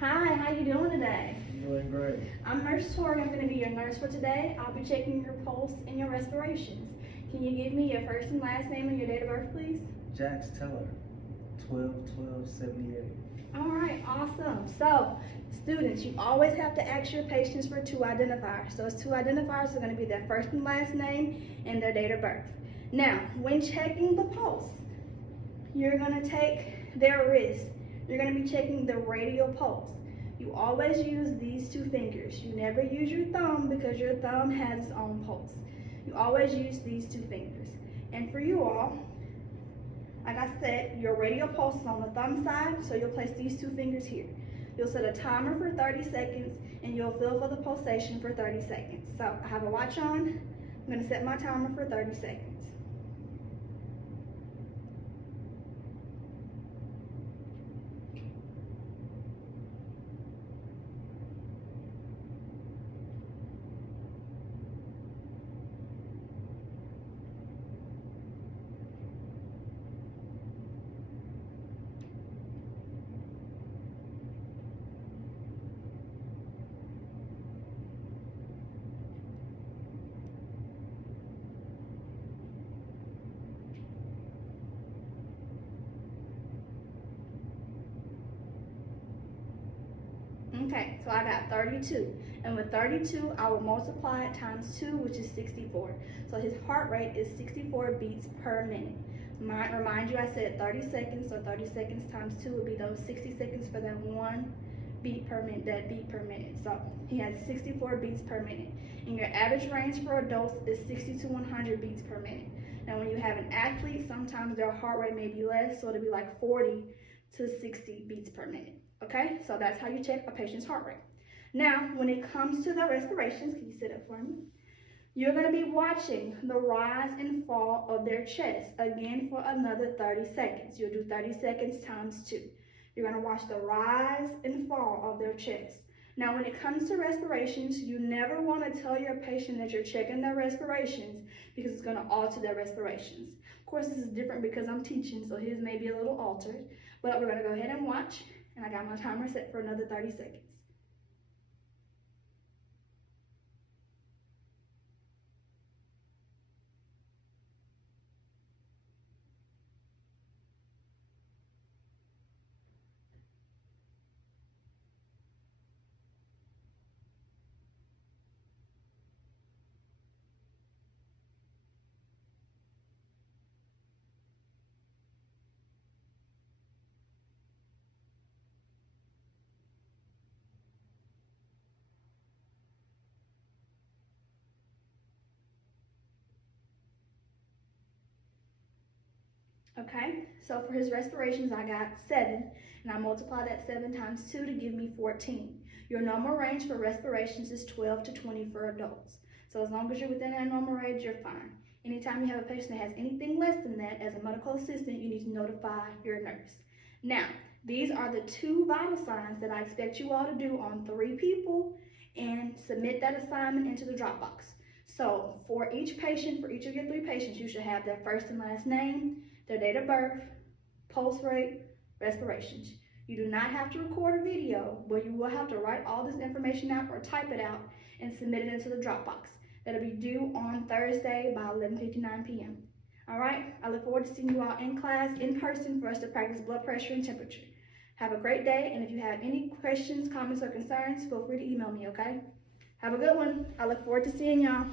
Hi, how you doing today? I'm doing great. I'm Nurse Tori. I'm going to be your nurse for today. I'll be checking your pulse and your respirations. Can you give me your first and last name and your date of birth, please? Jax Teller, 12/12/78. All right, awesome. So, students, you always have to ask your patients for two identifiers. Those two identifiers are going to be their first and last name and their date of birth. Now, when checking the pulse, you're going to take their wrist. You're going to be checking the radial pulse. You always use these two fingers. You never use your thumb because your thumb has its own pulse. You always use these two fingers. And for you all, like I said, your radial pulse is on the thumb side, so you'll place these two fingers here. You'll set a timer for 30 seconds and you'll feel for the pulsation for 30 seconds. So I have a watch on. I'm going to set my timer for 30 seconds. Okay, so I got 32. And with 32, I will multiply it times 2, which is 64. So his heart rate is 64 beats per minute. Remind you, I said 30 seconds, so 30 seconds times 2 would be those 60 seconds for that one beat per minute, that beat per minute. So he has 64 beats per minute. And your average range for adults is 60 to 100 beats per minute. Now when you have an athlete, sometimes their heart rate may be less, so it'll be like 40 to 60 beats per minute. Okay, so that's how you check a patient's heart rate. Now, when it comes to the respirations, can you sit up for me? You're going to be watching the rise and fall of their chest, again for another 30 seconds. You'll do 30 seconds times 2. You're going to watch the rise and fall of their chest. Now, when it comes to respirations, you never want to tell your patient that you're checking their respirations because it's going to alter their respirations. Of course, this is different because I'm teaching, so his may be a little altered, but we're going to go ahead and watch. And I got my timer set for another 30 seconds. Okay, so for his respirations, I got 7, and I multiply that 7 times 2 to give me 14. Your normal range for respirations is 12 to 20 for adults. So as long as you're within that normal range, you're fine. Anytime you have a patient that has anything less than that, as a medical assistant, you need to notify your nurse. Now, these are the 2 vital signs that I expect you all to do on 3 people and submit that assignment into the Dropbox. So for each patient, for each of your 3 patients, you should have their first and last name, their date of birth, pulse rate, respirations. You do not have to record a video, but you will have to write all this information out or type it out and submit it into the Dropbox. That'll be due on Thursday by 11:59 p.m. All right, I look forward to seeing you all in class, in person, for us to practice blood pressure and temperature. Have a great day, and if you have any questions, comments, or concerns, feel free to email me, okay? Have a good one. I look forward to seeing y'all.